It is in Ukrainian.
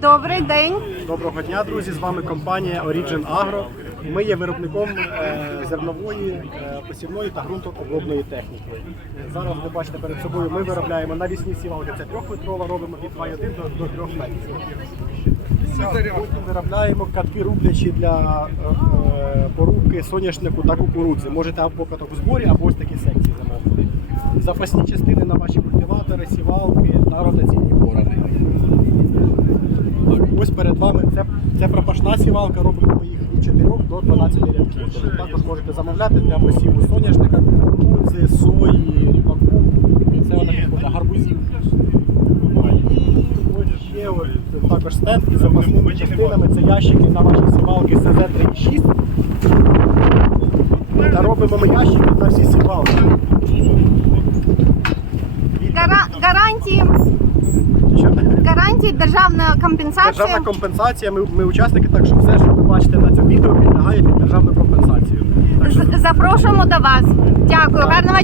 Добрий день. Доброго дня, друзі! З вами компанія Origin Agro. Ми є виробником е, зернової, е, посівної та ґрунтообробної техніки. Зараз ви бачите перед собою. Ми виробляємо навісні сівалки. Це трьохметрова, робимо від 2,1 до, до 3 метрів. Потім виробляємо катки рублячі для е, порубки соняшнику та кукурудзи. Можете або каток в зборі, або ось такі секції замовити. Запасні частини на ваші культиватори, сівалки та ротаційні ось перед вами це, це пропашна сівалка, робимо їх від 4 до 12 рядків. Тобто також можете замовляти для посіву соняшника, кукурудзи, сої, ріпаку. Це вона підходить, гарбузів. І також стенд із запасними частинами. Це ящики на ваші сівалки СЗ-36. Та робимо ми ящики на всі сівалки. Гарантії, Що? гарантії державна компенсація. Державна компенсація. Ми, ми учасники, так що все, що ви бачите на цьому відео, підлягає під державну компенсацію. Так що Запрошуємо до вас. Дякую. Гарного